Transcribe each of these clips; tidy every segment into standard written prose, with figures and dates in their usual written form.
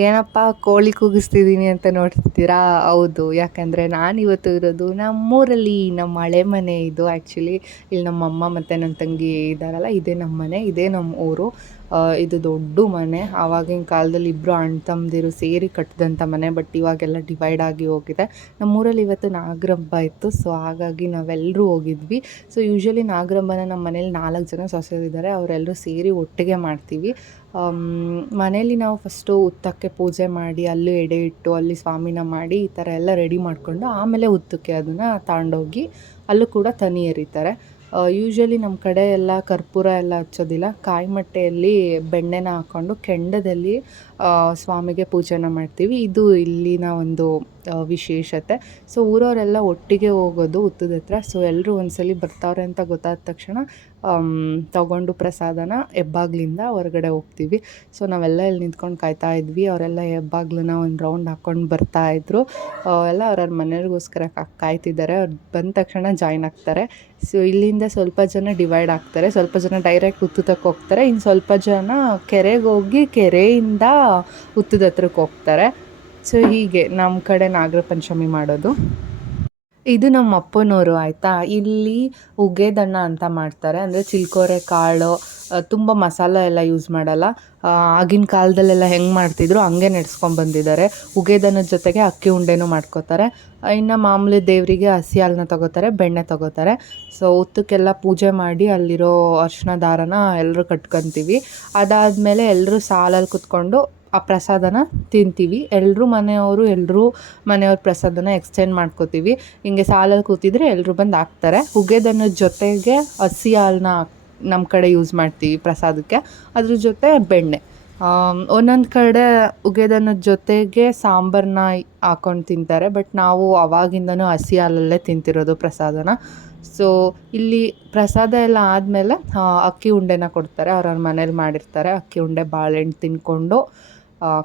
ಏನಪ್ಪ ಕೋಳಿ ಕೂಗಿಸ್ತಿದ್ದೀನಿ ಅಂತ ನೋಡ್ತಿದ್ದೀರಾ? ಹೌದು. ಯಾಕಂದರೆ ನಾನಿವತ್ತು ಇರೋದು ನಮ್ಮೂರಲ್ಲಿ. ನಮ್ಮ ಹಳೆ ಮನೆ ಇದು ಆ್ಯಕ್ಚುಲಿ. ಇಲ್ಲಿ ನಮ್ಮಮ್ಮ ಮತ್ತು ನನ್ನ ತಂಗಿ ಇದ್ದಾರಲ್ಲ, ಇದೇ ನಮ್ಮ ಮನೆ, ಇದೇ ನಮ್ಮ ಊರು. ಇದು ದೊಡ್ಡ ಮನೆ. ಆವಾಗಿನ ಕಾಲದಲ್ಲಿ ಇಬ್ಬರು ಅಣ್ಣ ತಮ್ಮಂದಿರು ಸೇರಿ ಕಟ್ಟಿದಂಥ ಮನೆ. ಬಟ್ ಇವಾಗೆಲ್ಲ ಡಿವೈಡ್ ಆಗಿ ಹೋಗಿದೆ. ನಮ್ಮೂರಲ್ಲಿ ಇವತ್ತು ನಾಗರಹಬ್ಬ ಇತ್ತು. ಸೊ ಹಾಗಾಗಿ ನಾವೆಲ್ಲರೂ ಹೋಗಿದ್ವಿ. ಸೊ ಯೂಶ್ವಲಿ ನಾಗರಹಬ್ಬನ ನಮ್ಮ ಮನೇಲಿ 4 ಜನ ಸೊಸೆಯರಿದ್ದಾರೆ, ಅವರೆಲ್ಲರೂ ಸೇರಿ ಒಟ್ಟಿಗೆ ಮಾಡ್ತೀವಿ. ಮನೇಲಿ ನಾವು ಫಸ್ಟು ಹುತ್ತಕ್ಕೆ ಪೂಜೆ ಮಾಡಿ, ಅಲ್ಲೂ ಎಡೆ ಇಟ್ಟು ಅಲ್ಲಿ ಸ್ವಾಮಿನ ಮಾಡಿ ಈ ಥರ ಎಲ್ಲ ರೆಡಿ ಮಾಡಿಕೊಂಡು ಆಮೇಲೆ ಹುತ್ತಕ್ಕೆ ಅದನ್ನು ತಗೊಂಡೋಗಿ ಅಲ್ಲೂ ಕೂಡ ತನಿ ಎರಿತಾರೆ. ಯೂಶ್ವಲಿ ನಮ್ಮ ಕಡೆ ಎಲ್ಲ ಕರ್ಪೂರ ಎಲ್ಲ ಹಚ್ಚೋದಿಲ್ಲ. ಕಾಯಿಮಟ್ಟೆಯಲ್ಲಿ ಬೆಣ್ಣೆನ ಹಾಕ್ಕೊಂಡು ಕೆಂಡದಲ್ಲಿ ಸ್ವಾಮಿಗೆ ಪೂಜೆನ ಮಾಡ್ತೀವಿ. ಇದು ಇಲ್ಲಿನ ಒಂದು ವಿಶೇಷತೆ. ಸೊ ಊರವರೆಲ್ಲ ಒಟ್ಟಿಗೆ ಹೋಗೋದು ಹುತ್ತದ ಹತ್ರ. ಸೊ ಎಲ್ಲರೂ ಒಂದ್ಸಲ ಬರ್ತಾವ್ರೆ ಅಂತ ಗೊತ್ತಾದ ತಕ್ಷಣ ತಗೊಂಡು ಪ್ರಸಾದನ ಹೆಬ್ಬಾಗ್ಲಿಂದ ಹೊರಗಡೆ ಹೋಗ್ತೀವಿ. ಸೊ ನಾವೆಲ್ಲ ಇಲ್ಲಿ ನಿಂತ್ಕೊಂಡು ಕಾಯ್ತಾ ಇದ್ವಿ. ಅವರೆಲ್ಲ ಹೆಬ್ಬಾಗ್ಲನ್ನ ಒಂದು ರೌಂಡ್ ಹಾಕ್ಕೊಂಡು ಬರ್ತಾಯಿದ್ರು. ಎಲ್ಲ ಅವ್ರವ್ರ ಮನೆಯವ್ರಿಗೋಸ್ಕರ ಕಾಯ್ತಿದ್ದಾರೆ. ಅವ್ರು ಬಂದ ತಕ್ಷಣ ಜಾಯ್ನ್ ಆಗ್ತಾರೆ. ಸೊ ಇಲ್ಲಿಂದ ಸ್ವಲ್ಪ ಜನ ಡಿವೈಡ್ ಆಗ್ತಾರೆ, ಸ್ವಲ್ಪ ಜನ ಡೈರೆಕ್ಟ್ ಹುತ್ತಕ್ಕೆ ಹೋಗ್ತಾರೆ, ಇನ್ನು ಸ್ವಲ್ಪ ಜನ ಕೆರೆಗೆ ಹೋಗಿ ಕೆರೆಯಿಂದ ಹುತ್ತದ ಹತ್ರಕ್ಕೆ ಹೋಗ್ತಾರೆ. ಸೊ ಹೀಗೆ ನಮ್ಮ ಕಡೆ ನಾಗರ ಪಂಚಮಿ ಮಾಡೋದು. ಇದು ನಮ್ಮ ಅಪ್ಪನವರು ಆಯಿತಾ. ಇಲ್ಲಿ ಉಗೇದನ್ನ ಅಂತ ಮಾಡ್ತಾರೆ. ಅಂದರೆ ಚಿಲ್ಕೋರೆ ಕಾಳು, ತುಂಬ ಮಸಾಲೆ ಎಲ್ಲ ಯೂಸ್ ಮಾಡಲ್ಲ. ಆಗಿನ ಕಾಲದಲ್ಲೆಲ್ಲ ಹೆಂಗೆ ಮಾಡ್ತಿದ್ರು ಹಂಗೆ ನಡೆಸ್ಕೊಂಬಂದಿದ್ದಾರೆ. ಉಗೇದನ್ನದ ಜೊತೆಗೆ ಅಕ್ಕಿ ಉಂಡೆನೂ ಮಾಡ್ಕೋತಾರೆ. ಇನ್ನು ಮಾಮೂಲಿ ದೇವರಿಗೆ ಹಸಿ ಹಾಲನ್ನ ತೊಗೋತಾರೆ, ಬೆಣ್ಣೆ ತೊಗೋತಾರೆ. ಸೊ ಹುತ್ತಕ್ಕೆಲ್ಲ ಪೂಜೆ ಮಾಡಿ ಅಲ್ಲಿರೋ ಅರಿಶಿನ ದಾರನ ಎಲ್ಲರೂ ಕಟ್ಕೊತೀವಿ. ಅದಾದಮೇಲೆ ಎಲ್ಲರೂ ಸಾಲಲ್ಲಿ ಕುತ್ಕೊಂಡು ಆ ಪ್ರಸಾದನ ತಿಂತೀವಿ. ಎಲ್ಲರೂ ಮನೆಯವ್ರ ಪ್ರಸಾದನ ಎಕ್ಸ್ಚೇಂಜ್ ಮಾಡ್ಕೋತೀವಿ. ಹಿಂಗೆ ಸಾಲಲ್ಲಿ ಕೂತಿದ್ರೆ ಎಲ್ಲರೂ ಬಂದು ಹಾಕ್ತಾರೆ. ಉಗೇದನ್ನದ ಜೊತೆಗೆ ಹಸಿ ಹಾಲನ್ನ ನಮ್ಮ ಕಡೆ ಯೂಸ್ ಮಾಡ್ತೀವಿ ಪ್ರಸಾದಕ್ಕೆ, ಅದ್ರ ಜೊತೆ ಬೆಣ್ಣೆ. ಒಂದೊಂದು ಕಡೆ ಉಗೇದನ್ನದ ಜೊತೆಗೆ ಸಾಂಬಾರನ್ನ ಹಾಕ್ಕೊಂಡು ತಿಂತಾರೆ. ಬಟ್ ನಾವು ಆವಾಗಿಂದನೂ ಹಸಿ ಹಾಲಲ್ಲೇ ತಿಂತಿರೋದು ಪ್ರಸಾದನ. ಸೊ ಇಲ್ಲಿ ಪ್ರಸಾದ ಎಲ್ಲ ಆದಮೇಲೆ ಅಕ್ಕಿ ಉಂಡೆನ ಕೊಡ್ತಾರೆ. ಅವ್ರವ್ರ ಮನೇಲಿ ಮಾಡಿರ್ತಾರೆ. ಅಕ್ಕಿ ಉಂಡೆ ಬಾಳೆಹಣ್ಣು ತಿಂದ್ಕೊಂಡು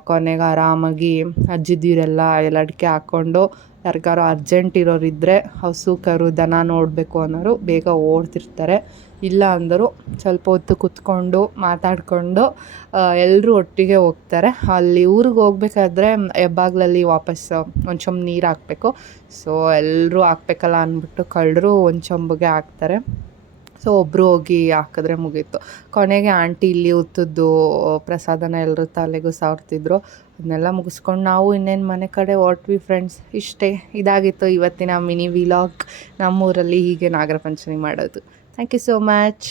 ಕೊನೆಗೆ ಆರಾಮಾಗಿ ಅಜ್ಜಿದೀರೆಲ್ಲ ಅಡಿಕೆ ಹಾಕ್ಕೊಂಡು, ಯಾರಿಗಾರು ಅರ್ಜೆಂಟ್ ಇರೋರಿದ್ದರೆ ಹಸು ಕರು ದನ ನೋಡಬೇಕು ಅನ್ನೋರು ಬೇಗ ಓಡ್ತಿರ್ತಾರೆ. ಇಲ್ಲ ಅಂದರು ಸ್ವಲ್ಪ ಹೊತ್ತು ಕುತ್ಕೊಂಡು ಮಾತಾಡಿಕೊಂಡು ಎಲ್ಲರೂ ಒಟ್ಟಿಗೆ ಹೋಗ್ತಾರೆ. ಅಲ್ಲಿ ಊರಿಗೆ ಹೋಗ್ಬೇಕಾದ್ರೆ ಹೆಬ್ಬಾಗ್ಲಲ್ಲಿ ವಾಪಸ್ ಒಂದು ಚೊಂಬು ನೀರು ಹಾಕಬೇಕು. ಸೊ ಎಲ್ಲರೂ ಹಾಕ್ಬೇಕಲ್ಲ ಅಂದ್ಬಿಟ್ಟು ಕಳ್ಳರು ಒಂದು ಚೊಂಬಿಗೆ ಹಾಕ್ತಾರೆ. ಸೊ ಒಬ್ಬರು ಹೋಗಿ ಹಾಕಿದ್ರೆ ಮುಗೀತು. ಕೊನೆಗೆ ಆಂಟಿ ಇಲ್ಲಿ ಹುತ್ತದ್ದು ಪ್ರಸಾದನ ಎಲ್ಲರೂ ತಲೆಗೂ ಸಾರ್ತಿದ್ರು. ಅದನ್ನೆಲ್ಲ ಮುಗಿಸ್ಕೊಂಡು ನಾವು ಇನ್ನೇನು ಮನೆ ಕಡೆ ಹೊರಟ್ವಿ ಫ್ರೆಂಡ್ಸ್. ಇಷ್ಟೇ, ಇದಾಗಿತ್ತು ಇವತ್ತಿನ ಮಿನಿ ವಿಲಾಗ್. ನಮ್ಮೂರಲ್ಲಿ ಹೀಗೆ ನಾಗರ ಪಂಚಮಿ ಮಾಡೋದು. Thank you so much.